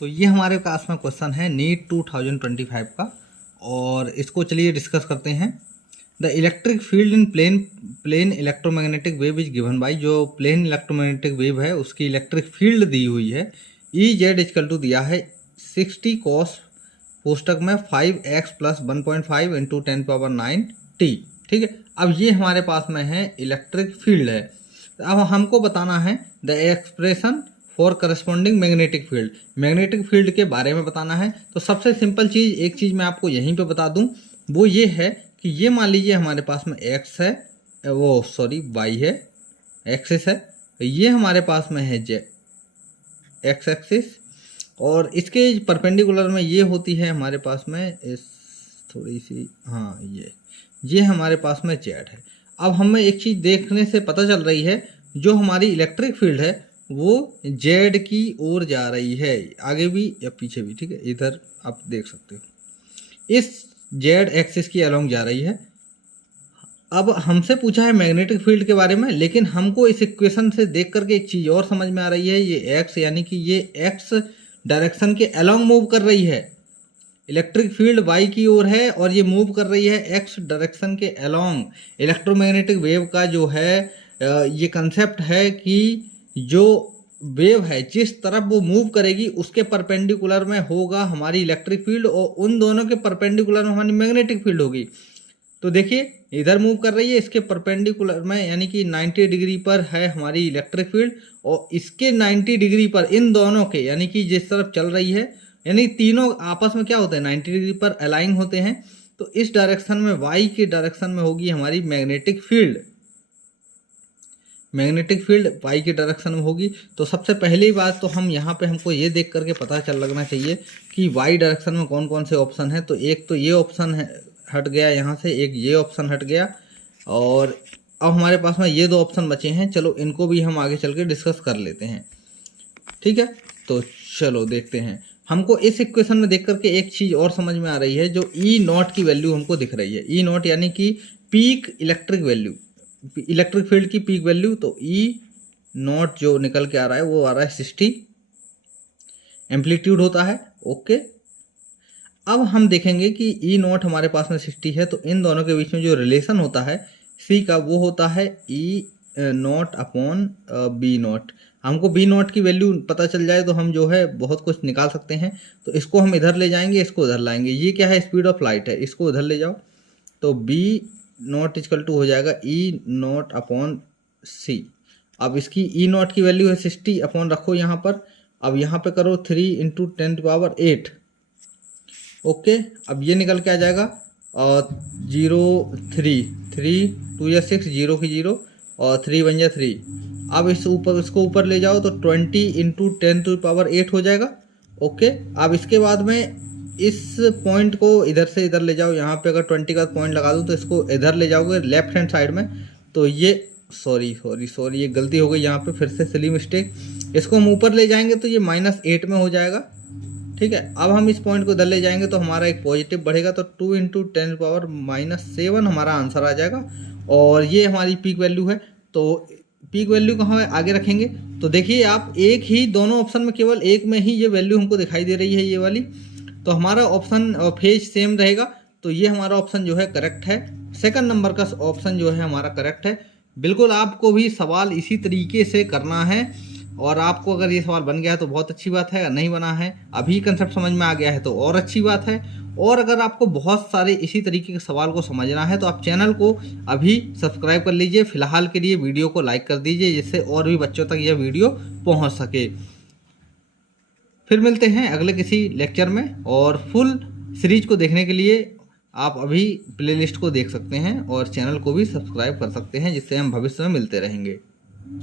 तो ये हमारे पास में क्वेश्चन है नीट 2025 का, और इसको चलिए डिस्कस करते हैं। The electric field in plane electromagnetic wave is given by, जो प्लेन इलेक्ट्रोमैग्नेटिक वेव है उसकी इलेक्ट्रिक फील्ड दी हुई है। ई जेड इक्वल टू दिया है 60 cos कोष्टक में 5x प्लस 1.5 इंटू 10⁹ ठीक है। अब ये हमारे पास में है इलेक्ट्रिक फील्ड है। अब हमको बताना है the expression for corresponding magnetic field, magnetic field के बारे में बताना है। तो सबसे सिंपल चीज़, एक चीज़ मैं आपको यहीं पे बता दूं, वो ये है कि ये मान लीजिए हमारे पास में x है, y है, एक्सिस है, ये हमारे पास में है x एक्सिस, और इसके परपेंडिकुलर में ये होती है हमारे पास में इस थोड़ी सी, हाँ ये हमारे पास में z है। अब हमें एक चीज़ देखने से पता चल रही है, जो हमारी इलेक्ट्रिक फील्ड है वो z की ओर जा रही है, आगे भी या पीछे भी, ठीक है। इधर आप देख सकते हो इस z एक्सिस की अलोंग जा रही है। अब हमसे पूछा है मैग्नेटिक फील्ड के बारे में, लेकिन हमको इस इक्वेशन से देख करके एक चीज़ और समझ में आ रही है, ये x यानी कि ये x डायरेक्शन के अलोंग मूव कर रही है। इलेक्ट्रिक फील्ड y की ओर है और ये मूव कर रही है x डायरेक्शन के अलोंग। इलेक्ट्रोमैग्नेटिक वेव का जो है ये कंसेप्ट है कि जो वेव है जिस तरफ वो मूव करेगी उसके परपेंडिकुलर में होगा हमारी इलेक्ट्रिक फील्ड, और उन दोनों के परपेंडिकुलर में हमारी मैग्नेटिक फील्ड होगी। तो देखिए इधर मूव कर रही है, इसके परपेंडिकुलर में यानी कि 90 डिग्री पर है हमारी इलेक्ट्रिक फील्ड, और इसके 90 डिग्री पर इन दोनों के यानी कि जिस तरफ चल रही है, यानी तीनों आपस में क्या होते हैं 90 डिग्री पर अलाइन होते हैं। तो इस डायरेक्शन में y की डायरेक्शन में होगी हमारी magnetic field, magnetic field y की डायरेक्शन में होगी। तो सबसे पहली बात तो हम यहाँ पे हमको ये देख करके पता चल लगना चाहिए कि y डायरेक्शन में कौन कौन से ऑप्शन है। तो एक तो ये ऑप्शन है, हट गया यहाँ से, एक ये ऑप्शन हट गया, और अब हमारे पास में ये दो ऑप्शन बचे हैं। चलो इनको भी हम आगे चल के डिस्कस कर लेते हैं, ठीक है। तो चलो देखते हैं, हमको इस इक्वेशन में देख करके एक चीज़ और समझ में आ रही है, जो ई नॉट की वैल्यू हमको दिख रही है। ई नॉट यानी कि peak electric value, electric field की पीक वैल्यू। तो ई नॉट जो निकल के आ रहा है वो आ रहा है 60, एम्पलीट्यूड होता है, ओके। अब हम देखेंगे कि ई नॉट हमारे पास में 60 है, तो इन दोनों के बीच में जो रिलेशन होता है सी का, वो होता है ई नॉट अपॉन बी नॉट। हमको बी नॉट की वैल्यू पता चल जाए तो हम जो है बहुत कुछ निकाल सकते हैं। तो इसको हम इधर ले जाएंगे, इसको उधर लाएंगे। ये क्या है, स्पीड ऑफ लाइट है, इसको उधर ले जाओ, तो बी नॉट इक्वल टू हो जाएगा ई नॉट अपॉन सी। अब इसकी ई नॉट की वैल्यू है 60, अपॉन रखो यहाँ पर। अब यहाँ पे करो 3 इंटू 10⁸, ओके। अब ये निकल के आ जाएगा 0 3 3 2 या 6, 0 की 0 और 3 1 या 3। अब इसको ऊपर ले जाओ तो 20 इंटू 10⁸ हो जाएगा, ओके। अब इसके बाद में इस पॉइंट को इधर से इधर ले जाओ, यहाँ पे अगर 20 का पॉइंट लगा दूँ तो इसको इधर ले जाओगे लेफ्ट हैंड साइड में। तो ये सॉरी ये गलती हो गई यहाँ पे, फिर से सिली मिस्टेक। इसको हम ऊपर ले जाएंगे तो ये -8 में हो जाएगा, ठीक है। अब हम इस पॉइंट को इधर ले जाएंगे तो हमारा एक पॉजिटिव बढ़ेगा, तो 2 इंटू 10⁻⁷ हमारा आंसर आ जाएगा, और ये हमारी पीक वैल्यू है। तो पीक वैल्यू को हम आगे रखेंगे, तो देखिए आप एक ही दोनों ऑप्शन में केवल एक में ही ये वैल्यू हमको दिखाई दे रही है, ये वाली। तो हमारा ऑप्शन फेज सेम रहेगा, तो ये हमारा ऑप्शन जो है करेक्ट है। सेकंड नंबर का ऑप्शन जो है हमारा करेक्ट है। बिल्कुल आपको भी सवाल इसी तरीके से करना है, और आपको अगर ये सवाल बन गया है तो बहुत अच्छी बात है, अगर नहीं बना है, अभी कंसेप्ट समझ में आ गया है तो और अच्छी बात है। और अगर आपको बहुत सारे इसी तरीके के सवाल को समझना है तो आप चैनल को अभी सब्सक्राइब कर लीजिए। फिलहाल के लिए वीडियो को लाइक कर दीजिए, जिससे और भी बच्चों तक यह वीडियो पहुंच सके। फिर मिलते हैं अगले किसी लेक्चर में, और फुल सीरीज को देखने के लिए आप अभी प्लेलिस्ट को देख सकते हैं और चैनल को भी सब्सक्राइब कर सकते हैं, जिससे हम भविष्य में मिलते रहेंगे।